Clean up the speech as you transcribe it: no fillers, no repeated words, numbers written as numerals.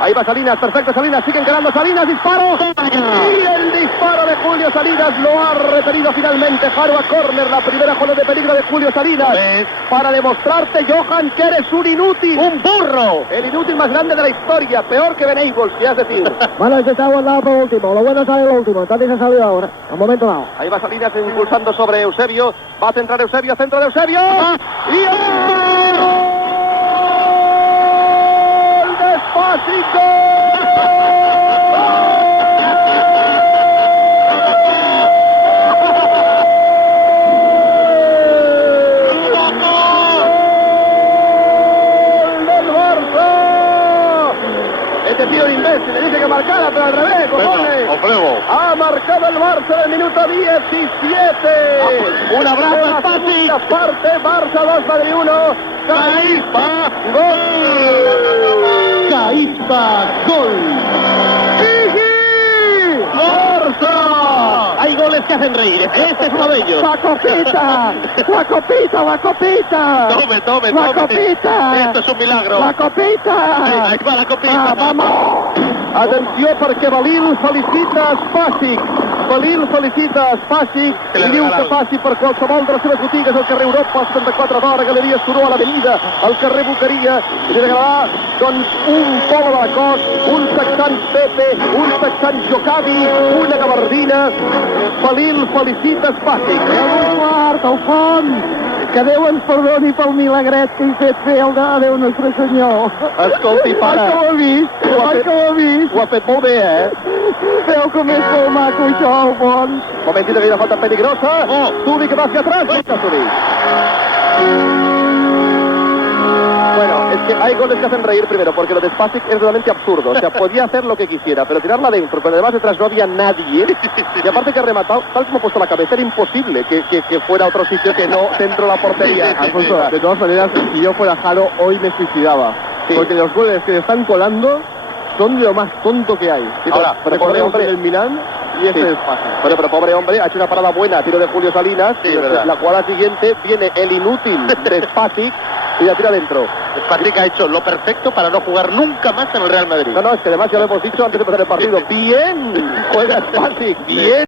Ahí va Salinas, perfecto Salinas, siguen ganando Salinas, disparo. Y el disparo de Julio Salinas lo ha retenido finalmente Jaro a córner, la primera jugada de peligro de Julio Salinas. Para demostrarte, Johan, que eres un inútil. ¡Un burro! El inútil más grande de la historia, peor que Venables, ya es decir. Bueno, este está guardado por último, lo bueno sale el último, entonces ha salido ahora, al momento dado. Ahí va Salinas impulsando sobre Eusebio, va a centrar Eusebio, centro de Eusebio. Y ¡gol! ¡Despacito! Este tío imbécil le dice que marcara, pero al revés, cojones. Ha marcado el Barça en el minuto 17. Un abrazo al Pasi. Segunda parte, Barça 2, Madrid 1. Caispa, gol. Caispa, gol. ¡Iji! ¡Barça! Hay goles que hacen reír. Este es uno de ellos. ¡La copita! ¡La copita, la copita! Tome. ¡La copita! Esto es un milagro. ¡La copita! Ahí va la copita. ¡Vamos! Atenció perquè Balil felicita Spàssic. Balil felicita Spàssic i diu que passi per qualsevol de les seves botigues al carrer Europa, al 74 d'Hora, Galeria Soró, a l'avenida, al carrer Boqueria, i li regalarà, doncs, un polo de la cos, un texans Pepe, un texans Jocavi, una gabardina. Balil felicita Spàssic. El quart, al fons! Que Déu ens perdoni pel milagret que he fet fer el de Déu Nostre Senyor. Escolti, pare. Ai, que ho he vist! Ai, que ho he vist! Ho ha fet molt bé, Veu com és molt maco això, al fons. Momentito que hay una falta peligrosa. Zuli que va hacia atrás. Zuli. Bueno, es que hay goles que hacen reír primero, porque lo de Spàssic es realmente absurdo. O sea, podía hacer lo que quisiera, pero tirarla adentro, pero además detrás no había nadie. Y aparte que ha rematado, tal como ha puesto la cabeza, era imposible que fuera a otro sitio que no dentro de la portería. Alfonso, de todas maneras, si yo fuera Jaro, hoy me suicidaba. Sí. Porque los goles que le están colando son de lo más tonto que hay. Sí, Ahora, pero recordemos hombre, el Milán y este sí. es fácil. Pero pobre hombre, ha hecho una parada buena, tiro de Julio Salinas. Sí, verdad. La jugada siguiente viene el inútil de Spàssic y la tira adentro. Spàssic ha hecho lo perfecto para no jugar nunca más en el Real Madrid. No, es que además ya lo hemos dicho antes de empezar el partido. Bien, juega Spàssic, bien.